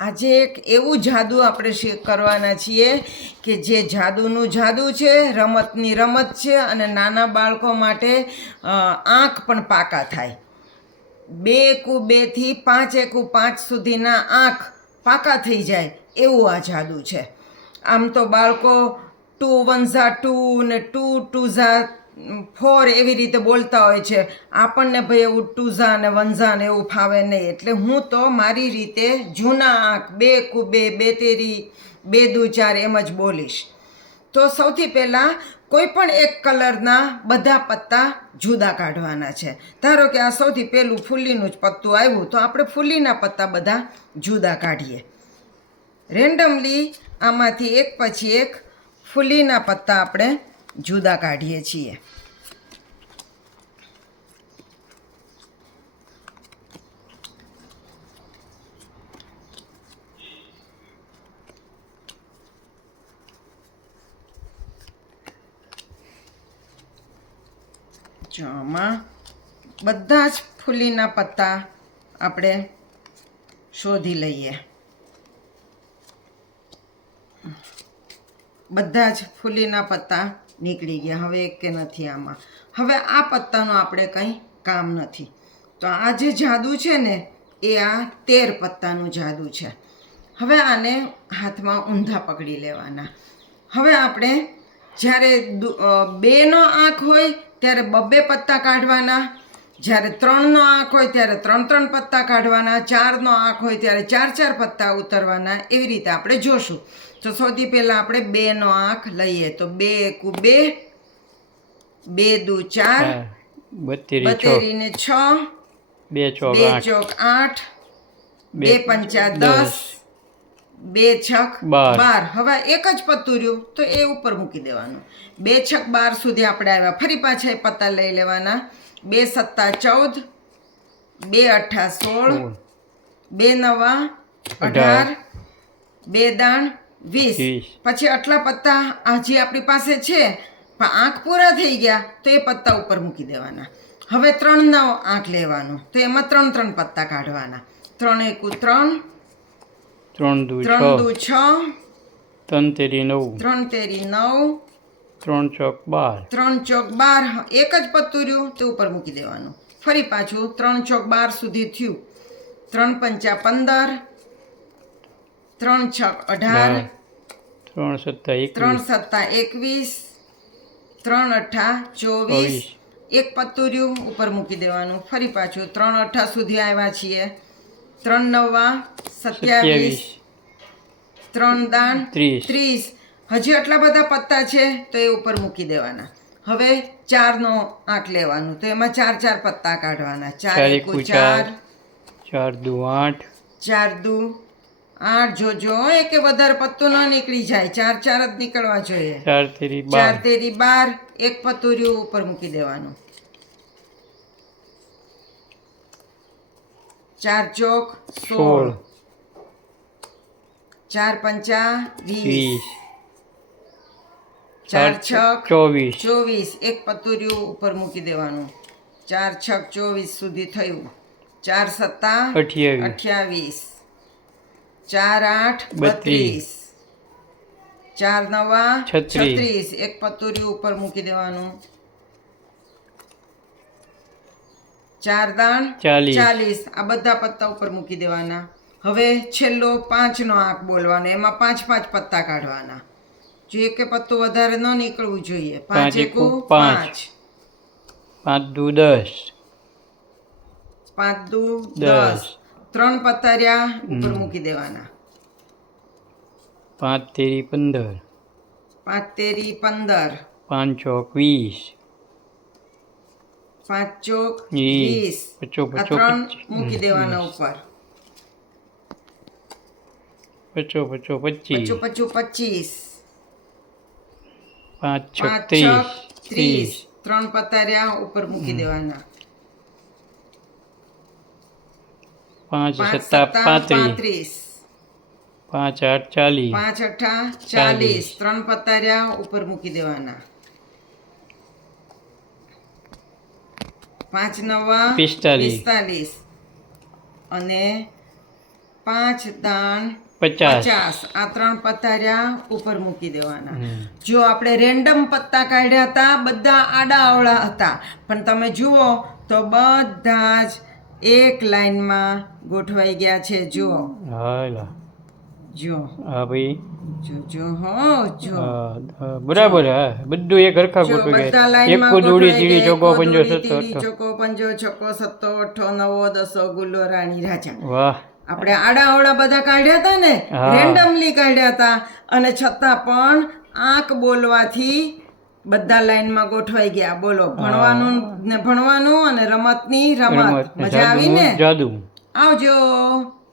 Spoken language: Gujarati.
આજે એક એવું જાદુ આપણે કરવાના છીએ કે જે જાદુનું જાદુ છે, રમતની રમત છે અને નાના બાળકો માટે આંખ પણ પાકા થાય. બે કુ બેથી પાંચ એકુ પાંચ સુધીના આંખ પાકા થઈ જાય એવું આ જાદુ છે. આમ તો બાળકો ટુ વન ઝા ટુ ને ટુ ટુ ઝા ફોર એવી રીતે બોલતા હોય છે, આપણને ભાઈ એવું ટુઝા ને વંઝા ને એવું ફાવે નહીં. એટલે હું તો મારી રીતે જૂના આંખ, બે કુબે, બે તેરી, બે દુ ચાર એમ જ બોલીશ. તો સૌથી પહેલાં કોઈ પણ એક કલરના બધા પત્તા જુદા કાઢવાના છે. ધારો કે આ સૌથી પહેલું ફૂલીનું જ પત્તું આવ્યું, તો આપણે ફૂલીના પત્તા બધા જુદા કાઢીએ. રેન્ડમલી આમાંથી એક પછી એક ફૂલીના પત્તા આપણે જુદા કાઢીએ છીએ. જો બધા જ ફૂલીના પત્તા આપણે શોધી લઈએ. બધા જ ફૂલીના પત્તા નીકળી ગયા. હવે એક કે નથી આમાં. હવે આ પત્તાનું આપણે કંઈ કામ નથી. તો આ જે જાદુ છે ને, એ આ તેર પત્તાનું જાદુ છે. હવે આને હાથમાં ઊંધા પકડી લેવાના. હવે આપણે જ્યારે બેનો આંખ હોય, ત્યારે બબ્બે પત્તા કાઢવાના. જ્યારે ત્રણનો આંખ હોય ત્યારે ત્રણ ત્રણ પત્તા કાઢવાના ચારનો આંખ હોય ત્યારે ચાર ચાર પત્તા ઉતરવાના એવી રીતે આપણે જોશું. તો સૌથી પહેલાં આપણે બેનો આંખ લઈએ. તો બે એકુ બે બે દુ ચાર ચાર ને છ. બતેરીને બે ચોક આઠ. બે પંચા દસ. બે છક બાર. હવે એક જ પત્તું રહ્યું તો એ ઉપર મૂકી દેવાનું. બે છક બાર સુધી આપણે આવ્યા. ફરી પાછા એ પત્તા લઈ લેવાના. બે સત્તા ચૌદ બે અઠા સોળ બે નવા અઢાર બે દાણ વીસ. વીસ. પછી આટલા પત્તા હજી આપણી પાસે છે પણ આંખ પૂરા થઈ ગયા તો એ પત્તા ઉપર મૂકી દેવાના. હવે ત્રણ નવ આંખ લેવાનો. તો એમાં ત્રણ ત્રણ પત્તા કાઢવાના. ત્રણ એકુ ત્રણ ત્રણ દુ ત્રણ દુ છ. ત્રણ તેરી નવ. ત્રણ તેરી નવ. ત્રણ ચોક બાર. ત્રણ ચોક બાર. એક જ પત્તું રહ્યું તે ઉપર મૂકી દેવાનું. ફરી પાછું ત્રણ ચોક બાર સુધી થયું. ત્રણ પંચા પંદર. ત્રણ છ અઢાર. ત્રણ સત્તા ત્રણ સત્તા એકવીસ. ત્રણ અઠા ચોવીસ. ચોવીસ. એક પત્તું રહ્યું ઉપર મૂકી દેવાનું. ફરી પાછું ત્રણ અઠા સુધી આવ્યા છીએ. ત્રણ નવા સત્યાવીસ ત્રણ દાન ત્રીસ. હજી આટલા બધા પત્તા છે તો એ ઉપર મૂકી દેવાના. હવે ચારનો આંક લેવાનું. તો એમાં ચાર ચાર પત્તા કાઢવાના. ચાર એક ચાર. ચાર. દુ આઠ. ચાર દુ આઠ. જોજો એ કે વધારે પત્તું ન નીકળી જાય. ચાર ચાર જ નીકળવા જોઈએ. ચાર તેરી બાર. એક પતુર્યું ઉપર મૂકી દેવાનું. ચાર ચોક સોળ. ચાર પંચા વીસ. ચાર છક ચોવીસ. ચોવીસ. એક પતુર્યું ઉપર મૂકી દેવાનું. ચાર છક ચોવીસ સુધી થયું. ચાર સત્તા અઠ્યાવીસ. ચાર આઠ બત્રીસ. ચાર નવા. છત્રીસ. એક પતુર્યું ઉપર મૂકી દેવાનું. ચાર દાણ ચાલીસ. આ બધા પત્તા ઉપર મૂકી દેવાના. હવે છેલ્લો પાંચનો આંક બોલવાનો. એમાં પાંચ પાંચ પત્તા કાઢવાના. જો એક પત્તું વધારે ન નીકળવું જોઈએ. પાંચ એકુ પાંચ. પાંચ દુ દસ. પાંચ દુ. દસ. ત્રણ પત્તા રહ્યા ઉપર મૂકી દેવાના. પાંચ તેરી પંદર. પાંચ તેરી પંદર. પાંચ ચોક વીસ. પાંચ ચોક વીસ. આ ત્રણ મૂકી દેવાના ઉપર. પચો પચો પચીસ. પચો પચું પચીસ. પાંચ છ ત્રીસ. ત્રણ પતાર્યા ઉપર મૂકી દેવાના. પાંચ સત્તા પાંત્રીસ. પાંચ આઠ ચાલીસ. પાંચ ચાલીસ. ચાલીસ. ત્રણ પતાર્યા ઉપર મૂકી દેવાના. પાંચ નવા પિસ્તાલીસ. અને પાંચ દાન પચાસ. આ ત્રણ પથાર્યા ઉપર મૂકી દેવાના. જો આપણે રેન્ડમ પત્તા કાઢ્યા હતા બધા આડા અવળા હતા. પણ તમે જુઓ તો બધા જ એક લાઈનમાં ગોઠવાઈ ગયા છે. જુઓ. હાલા. જો. હા ભાઈ. જો જો હો જો. બરાબર હા બધું એક હરખા ગોઠવી ગયા. એક કો જોડી જીડી ચોકો પંજો સત્તો ચોકો પંજો છક્કો સત્તો અઠો નવો દસો ગુલ્લો રાણી રાજા. વાહ. આપણે આડા અવળા બધા કાઢ્યા હતા ને? રેન્ડમલી કાઢ્યા હતા. અને છતાં પણ આંખ બોલવાથી બધા લાઈનમાં ગોઠવાઈ ગયા. બોલો ભણવાનું ને ભણવાનું અને રમતની રમત. રમત મજા આવી ને? જાદુ. આવજો.